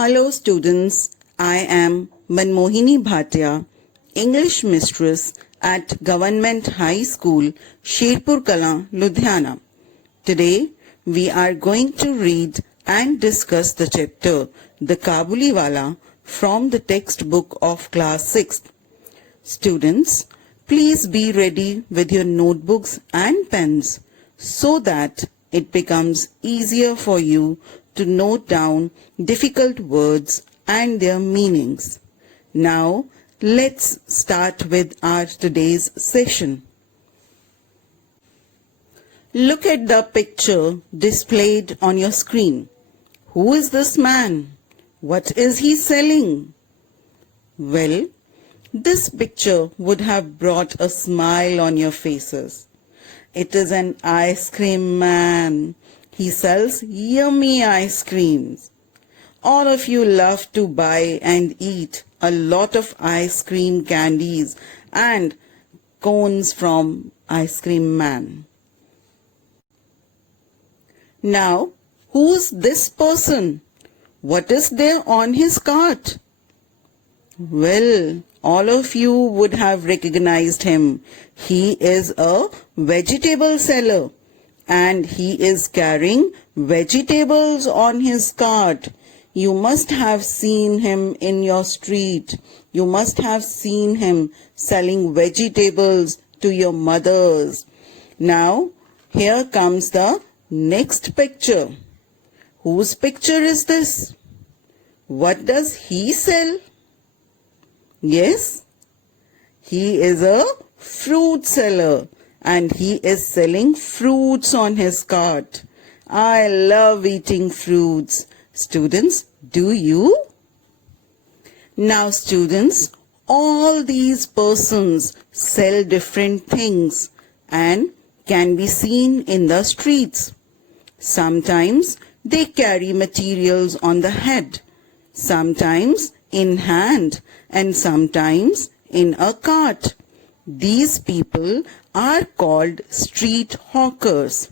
Hello students, I am Manmohini Bhatia, English mistress at Government High School, Sherpur Kala, Ludhiana. Today we are going to read and discuss the chapter The Kabuliwala from the textbook of class 6th. Students, please be ready with your notebooks and pens so that it becomes easier for you to note down difficult words and their meanings. Now, let's start with our today's session. Look at the picture displayed on your screen. Who is this man? What is he selling? Well, this picture would have brought a smile on your faces. It is an ice cream man. He sells yummy ice creams. All of you love to buy and eat a lot of ice cream candies and cones from Ice Cream Man. Now, who's this person? What is there on his cart? Well, all of you would have recognized him. He is a vegetable seller and he is carrying vegetables on his cart. You must have seen him in your street. You must have seen him selling vegetables to your mothers. Now, here comes the next picture. Whose picture is this? What does he sell? Yes, he is a fruit seller and he is selling fruits on his cart. I love eating fruits. Students, do you? Now students, all these persons sell different things and can be seen in the streets. Sometimes they carry materials on the head, sometimes in hand, and sometimes in a cart. These people are called street hawkers.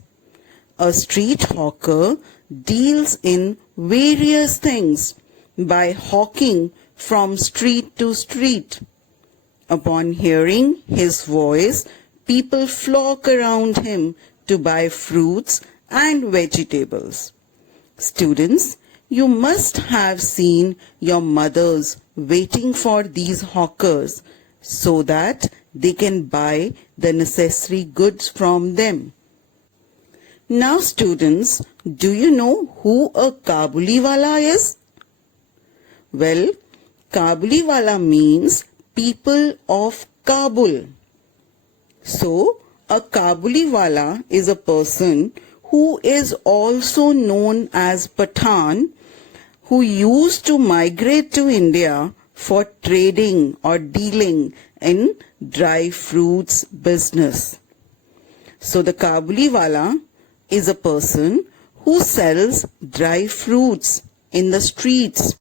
A street hawker deals in various things by hawking from street to street. Upon hearing his voice, people flock around him to buy fruits and vegetables. Students, you must have seen your mothers waiting for these hawkers so that they can buy the necessary goods from them. Now students, do you know who a Kabuliwala is? Well, Kabuliwala means people of Kabul. So, a Kabuliwala is a person who is also known as Pathan, who used to migrate to India for trading or dealing in dry fruits business. So the Kabuliwala is a person who sells dry fruits in the streets.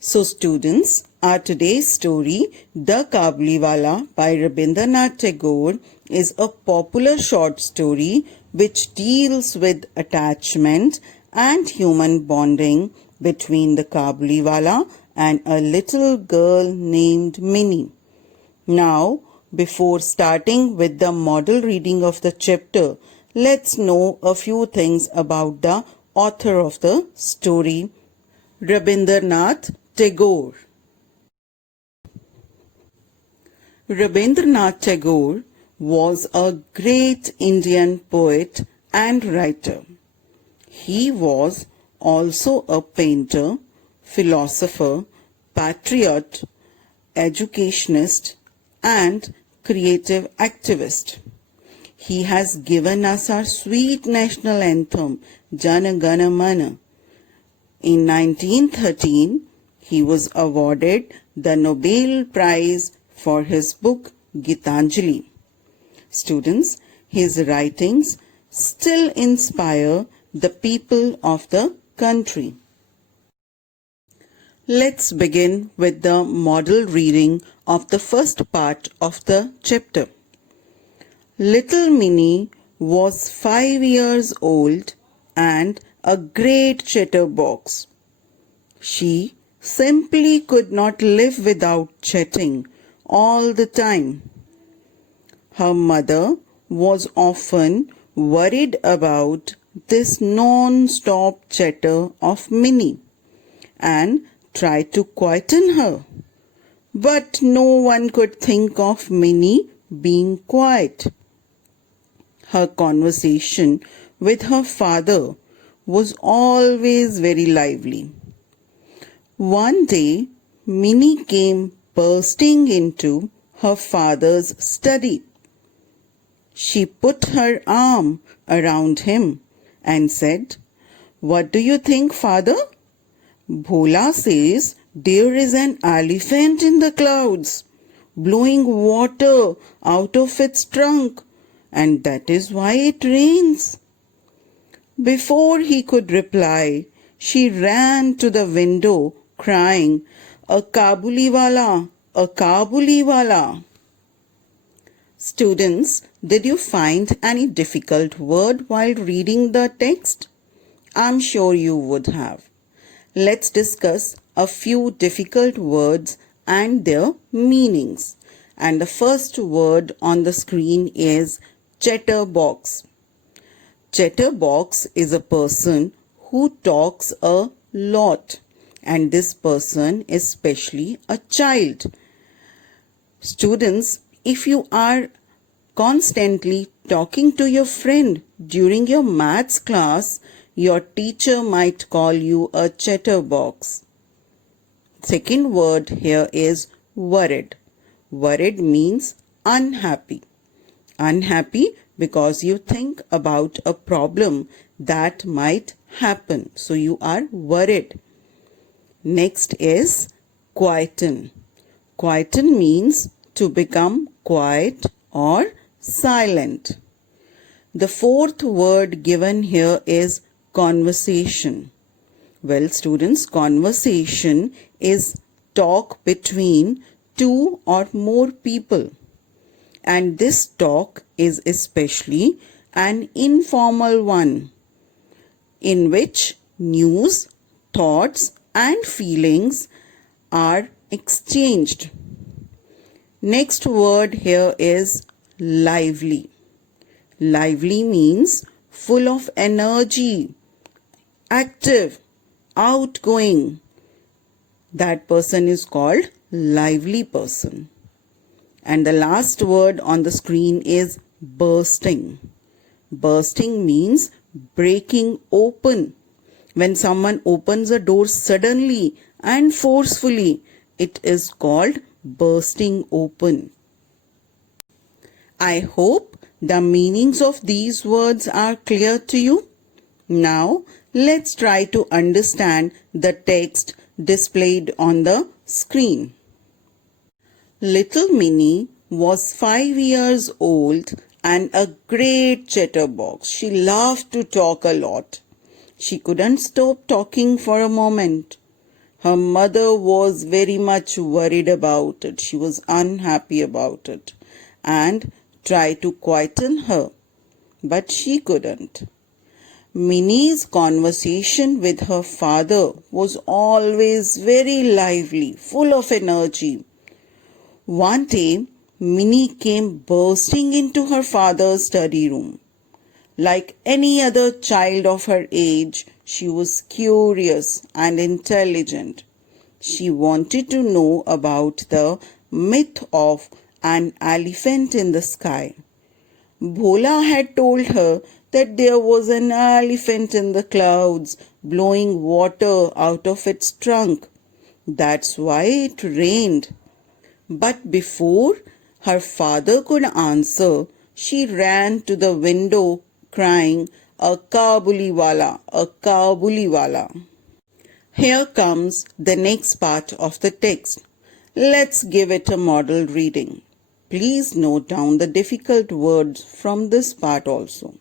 So students, our today's story, The Kabuliwala by Rabindranath Tagore, is a popular short story which deals with attachment and human bonding between the Kabuliwala and a little girl named Minnie. Now, before starting with the model reading of the chapter, let's know a few things about the author of the story, Rabindranath Tagore. Rabindranath Tagore was a great Indian poet and writer. He was also a painter, philosopher, patriot, educationist, and creative activist. He has given us our sweet national anthem, Jana Gana Mana. In 1913, he was awarded the Nobel Prize for his book Gitanjali. Students, his writings still inspire the people of the country. Let's begin with the model reading of the first part of the chapter. Little Minnie was 5 years old and a great chatterbox. She simply could not live without chatting all the time. Her mother was often worried about this non-stop chatter of Minnie and tried to quieten her. But no one could think of Minnie being quiet. Her conversation with her father was always very lively. One day, Minnie came bursting into her father's study. She put her arm around him and said, "What do you think, father? Bhola says there is an elephant in the clouds, blowing water out of its trunk, and that is why it rains." Before he could reply, she ran to the window crying, "A Kabuliwala, a Kabuliwala." Students, did you find any difficult word while reading the text? I'm sure you would have. Let's discuss a few difficult words and their meanings. And the first word on the screen is chatterbox. Chatterbox is a person who talks a lot, and this person is especially a child. Students, if you are constantly talking to your friend during your maths class, your teacher might call you a chatterbox. Second word here is worried. Worried means unhappy. Unhappy because you think about a problem that might happen. So you are worried. Next is quieten. Quieten means to become quiet or silent. The fourth word given here is conversation. Well, students, conversation is talk between two or more people. And this talk is especially an informal one, in which news, thoughts, and feelings are exchanged. Next word here is lively. Lively means full of energy, active, outgoing. That person is called lively person. And the last word on the screen is bursting. Bursting means breaking open. When someone opens a door suddenly and forcefully, it is called bursting open. I hope the meanings of these words are clear to you. Now, let's try to understand the text displayed on the screen. Little Minnie was 5 years old and a great chatterbox. She loved to talk a lot. She couldn't stop talking for a moment. Her mother was very much worried about it. She was unhappy about it and tried to quieten her, but she couldn't. Minnie's conversation with her father was always very lively, full of energy. One day, Minnie came bursting into her father's study room. Like any other child of her age, she was curious and intelligent. She wanted to know about the myth of an elephant in the sky. Bhola had told her that there was an elephant in the clouds blowing water out of its trunk. That's why it rained. But before her father could answer, she ran to the window crying, "A Kabuliwala, a Kabuliwala." Here comes the next part of the text. Let's give it a model reading. Please note down the difficult words from this part also.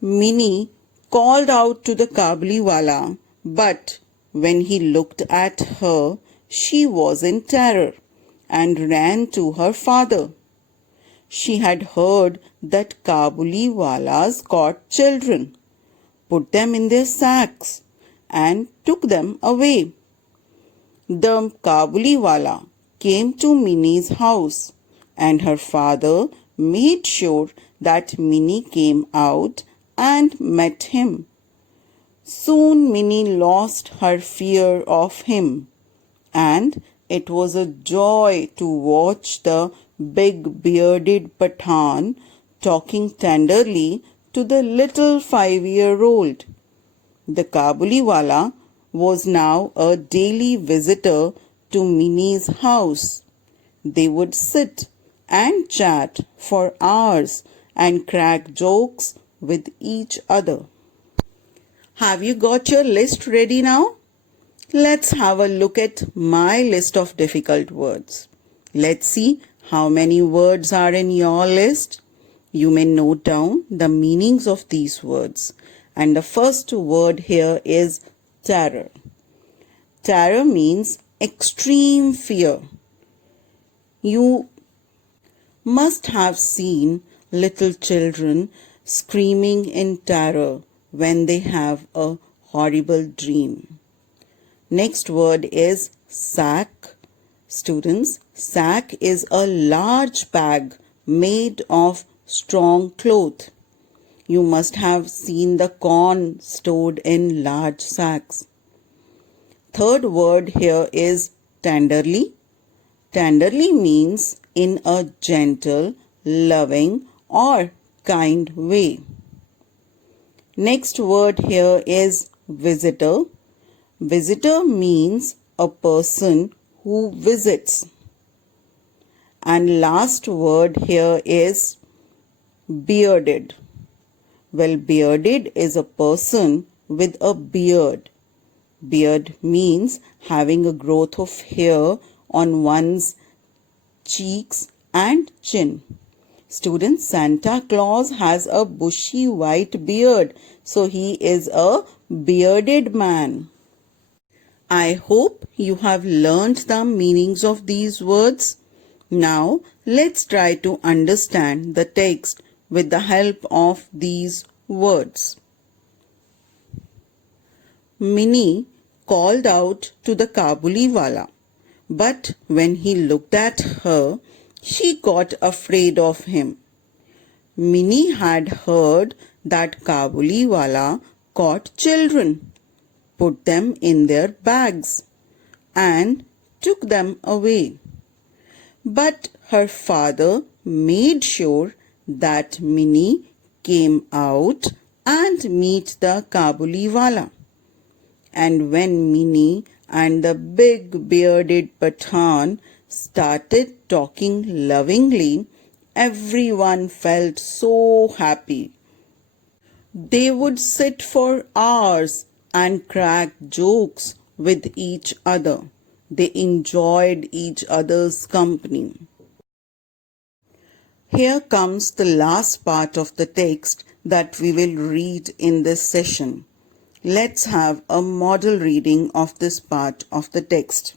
Minnie called out to the Kabuliwala, but when he looked at her, she was in terror and ran to her father. She had heard that Kabuliwalas caught children, put them in their sacks, and took them away. The Kabuliwala came to Minnie's house, and her father made sure that Minnie came out and met him. Soon Minnie lost her fear of him, and it was a joy to watch the big bearded Pathan talking tenderly to the little 5-year-old. The Kabuliwala was now a daily visitor to Minnie's house. They would sit and chat for hours and crack jokes with each other. Have you got your list ready now? Let's have a look at my list of difficult words. Let's see how many words are in your list. You may note down the meanings of these words. And the first word here is terror. Terror means extreme fear. You must have seen little children screaming in terror when they have a horrible dream. Next word is sack. Students, sack is a large bag made of strong cloth. You must have seen the corn stored in large sacks. Third word here is tenderly. Tenderly means in a gentle, loving or kind way. Next word here is visitor. Visitor means a person who visits. And last word here is bearded. Well, bearded is a person with a beard. Beard means having a growth of hair on one's cheeks and chin. Students, Santa Claus has a bushy white beard, so he is a bearded man. I hope you have learned the meanings of these words. Now, let's try to understand the text with the help of these words. Minnie called out to the Kabuliwala, but when he looked at her, she got afraid of him. Minnie had heard that Kabuliwala caught children, put them in their bags, and took them away. But her father made sure that Minnie came out and meet the Kabuliwala. And when Minnie and the big bearded Pathan started talking lovingly, everyone felt so happy. They would sit for hours and crack jokes with each other. They enjoyed each other's company. Here comes the last part of the text that we will read in this session. Let's have a model reading of this part of the text.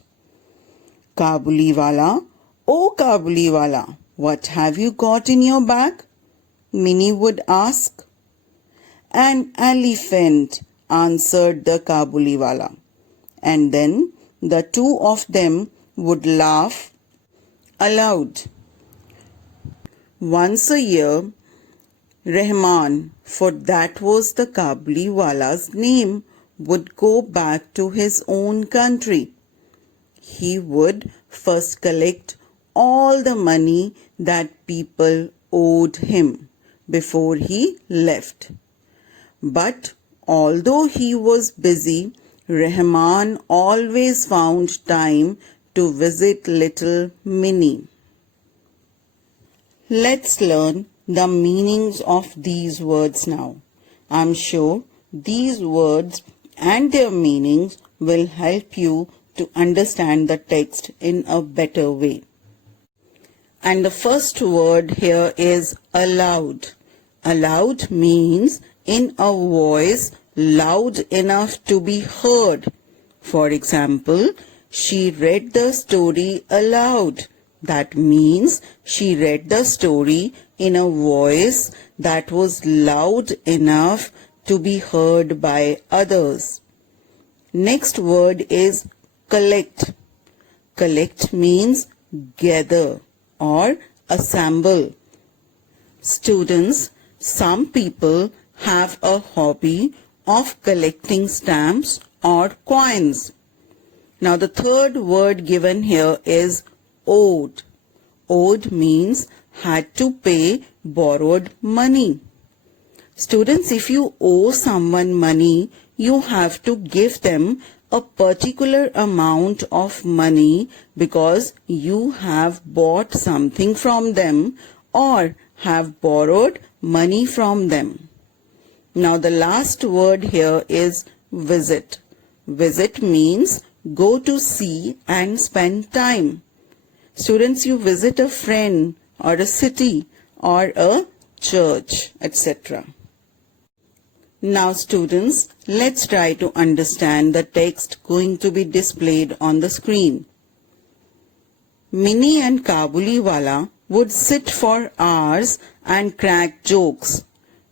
Kabuliwala, oh Kabuliwala, what have you got in your bag? Minnie would ask. An elephant, answered the Kabuliwala. And then the two of them would laugh aloud. Once a year, Rahman, for that was the Kabuliwala's name, would go back to his own country. He would first collect all the money that people owed him before he left. But although he was busy, Rahman always found time to visit little Minnie. Let's learn the meanings of these words now. I'm sure these words and their meanings will help you to understand the text in a better way. And the first word here is aloud. Aloud means in a voice loud enough to be heard. For example, she read the story aloud. That means she read the story in a voice that was loud enough to be heard by others. Next word is collect. Collect means gather or assemble. Students, some people have a hobby of collecting stamps or coins. Now the third word given here is owed. Owed means had to pay borrowed money. Students, if you owe someone money, you have to give them a particular amount of money because you have bought something from them or have borrowed money from them. Now the last word here is visit. Visit means go to see and spend time. Students, you visit a friend or a city or a church, etc. Now students, let's try to understand the text going to be displayed on the screen. Minnie and Kabuliwala would sit for hours and crack jokes.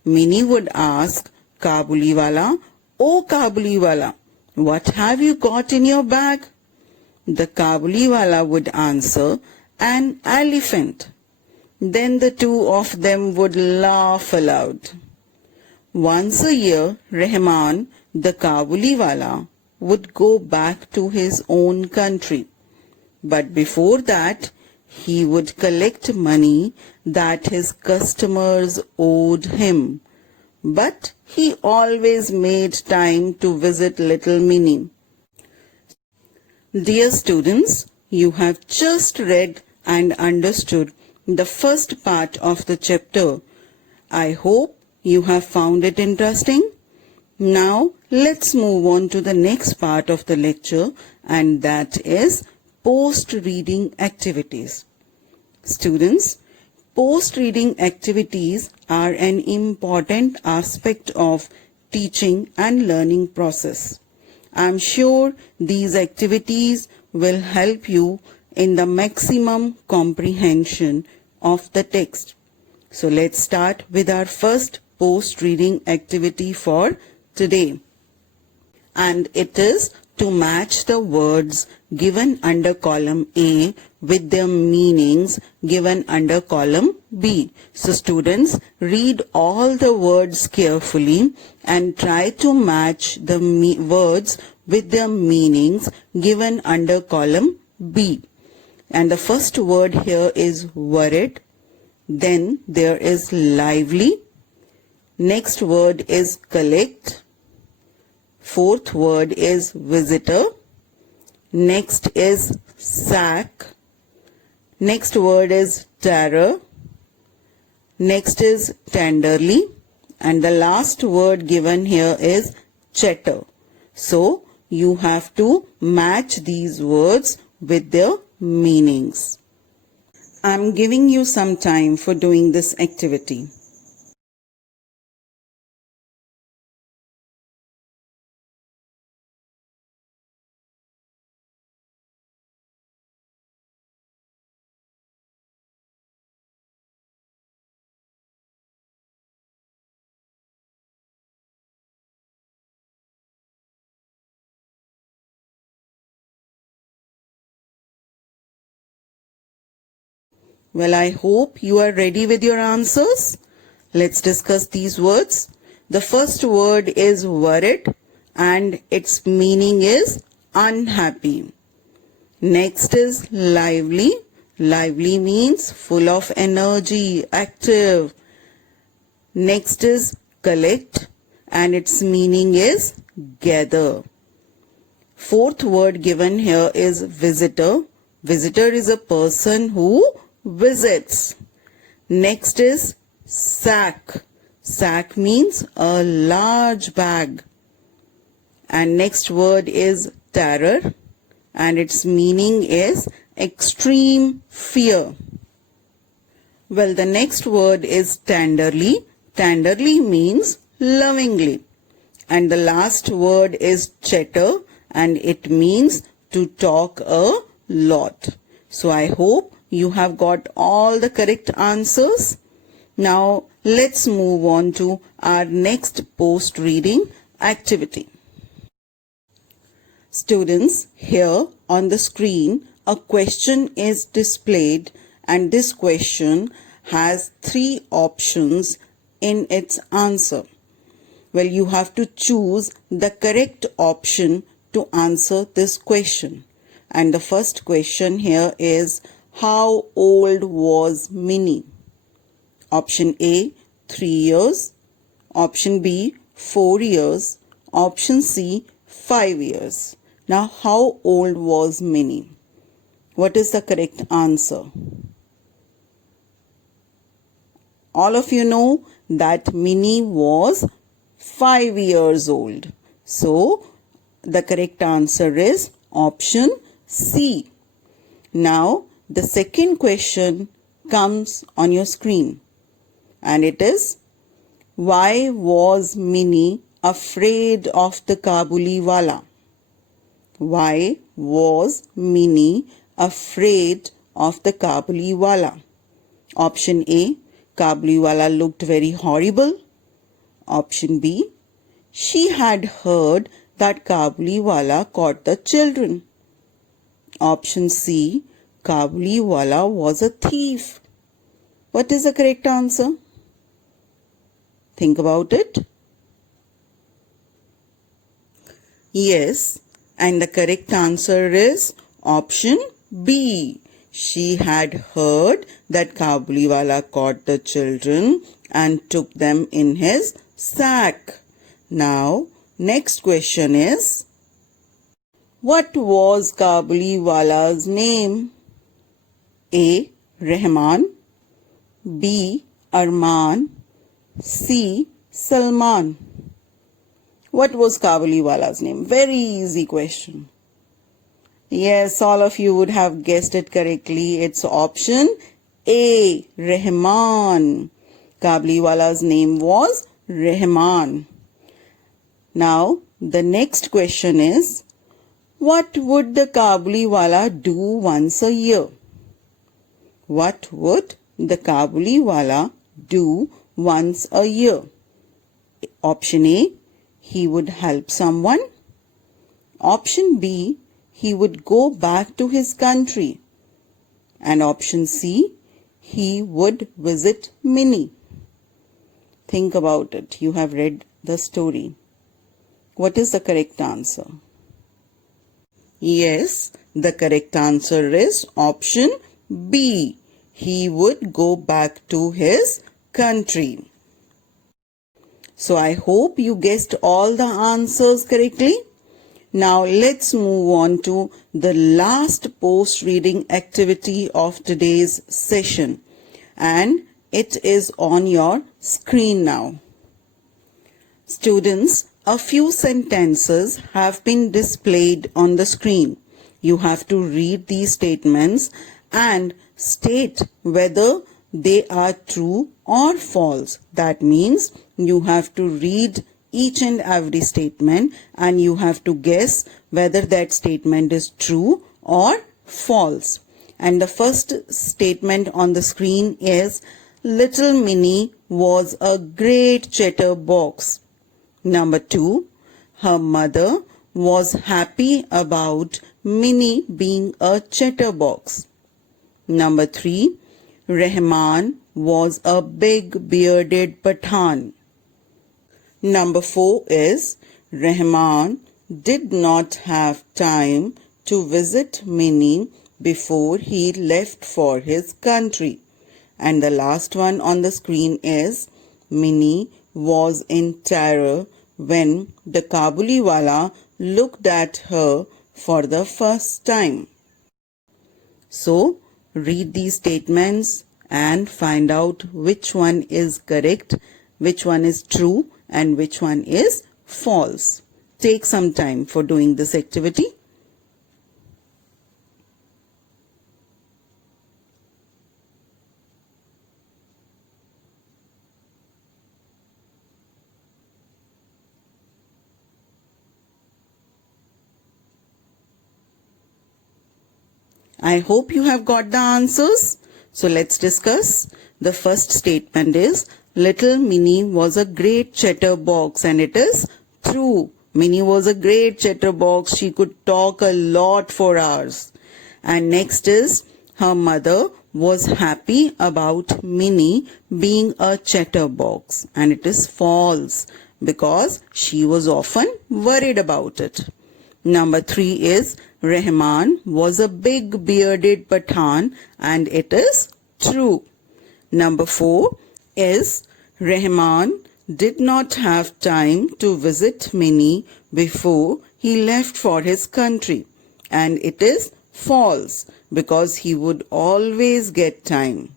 Minnie would ask Kabuliwala, "Oh Kabuliwala, what have you got in your bag?" The Kabuliwala would answer, "An elephant." Then the two of them would laugh aloud. Once a year, Rahman, the Kabuliwala, would go back to his own country. But before that, he would collect money that his customers owed him. But he always made time to visit little Minnie. Dear students, you have just read and understood the first part of the chapter. I hope you have found it interesting. Now let's move on to the next part of the lecture, and that is post-reading activities. Students, post-reading activities are an important aspect of teaching and learning process. I'm sure these activities will help you in the maximum comprehension of the text. So let's start with our first post-reading activity for today. And it is to match the words given under column A with their meanings given under column B. So students, read all the words carefully and try to match the words with their meanings given under column B. And the first word here is worried. Then there is lively. Next word is collect. Fourth word is visitor. Next is sack. Next word is terror. Next is tenderly. And the last word given here is chatter. So you have to match these words with their meanings. I'm giving you some time for doing this activity. Well, I hope you are ready with your answers. Let's discuss these words. The first word is worried and its meaning is unhappy. Next is lively. Lively means full of energy, active. Next is collect and its meaning is gather. Fourth word given here is visitor. Visitor is a person who visits. Next is sack. Sack means a large bag. And next word is terror and its meaning is extreme fear. Well, the next word is tenderly. Tenderly means lovingly. And the last word is chatter and it means to talk a lot. So I hope you have got all the correct answers. Now let's move on to our next post-reading activity. Students, here on the screen, a question is displayed and this question has 3 options in its answer. Well, you have to choose the correct option to answer this question. And the first question here is, how old was Minnie? Option A, 3 years. Option B, 4 years. Option C, 5 years. Now, how old was Minnie? What is the correct answer? All of you know that Minnie was 5 years old. So, the correct answer is option C. Now, the second question comes on your screen. And it is, why was Minnie afraid of the Kabuliwala? Why was Minnie afraid of the Kabuliwala? Option A, Kabuliwala looked very horrible. Option B, she had heard that Kabuliwala caught the children. Option C, Kabuliwala was a thief. What is the correct answer? Think about it. Yes, and the correct answer is option B. She had heard that Kabuliwala caught the children and took them in his sack. Now, next question is, what was Kabuliwala's name? A. Rahman, B. Arman, C. Salman. What was Kabuliwala's name? Very easy question. Yes, all of you would have guessed it correctly. It's option A, Rahman. Kabuliwala's name was Rahman. Now, the next question is, what would the Kabuliwala do once a year? What would the Kabuliwala do once a year? Option A, he would help someone. Option B, he would go back to his country. And option C, he would visit Minnie. Think about it. You have read the story. What is the correct answer? Yes, the correct answer is option B. He would go back to his country. So I hope you guessed all the answers correctly. Now let's move on to the last post-reading activity of today's session. And it is on your screen now. Students, a few sentences have been displayed on the screen. You have to read these statements and state whether they are true or false. That means you have to read each and every statement and you have to guess whether that statement is true or false. And the first statement on the screen is, little Minnie was a great chatterbox. Number 2, her mother was happy about Minnie being a chatterbox. Number 3, Rahman was a big bearded Pathan. Number 4 is, Rahman did not have time to visit Minnie before he left for his country. And the last one on the screen is, Minnie was in terror when the Kabuliwala looked at her for the first time. So, read these statements and find out which one is correct, which one is true, and which one is false. Take some time for doing this activity. I hope you have got the answers. So let's discuss. The first statement is, little Minnie was a great chatterbox, and it is true. Minnie was a great chatterbox. She could talk a lot for hours. And next is, her mother was happy about Minnie being a chatterbox. And it is false because she was often worried about it. Number 3 is, Rahman was a big bearded Pathan, and it is true. Number 4 is, Rahman did not have time to visit Minnie before he left for his country, and it is false because he would always get time.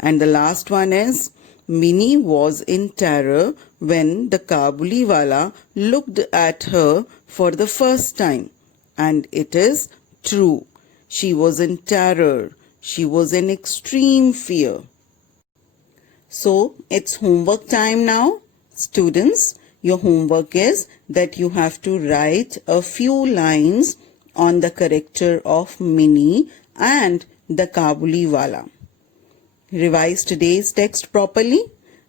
And the last one is, Minnie was in terror when the Kabuliwala looked at her for the first time, and it is true. She was in terror. She was in extreme fear. So, it's homework time now. Students, your homework is that you have to write a few lines on the character of Minnie and the Kabuliwala. Revise today's text properly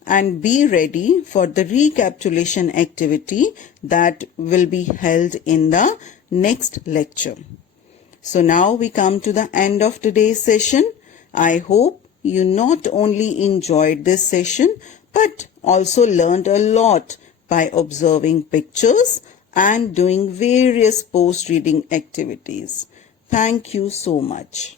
and be ready for the recapitulation activity that will be held in the next lecture. So now we come to the end of today's session. I hope you not only enjoyed this session but also learned a lot by observing pictures and doing various post-reading activities. Thank you so much.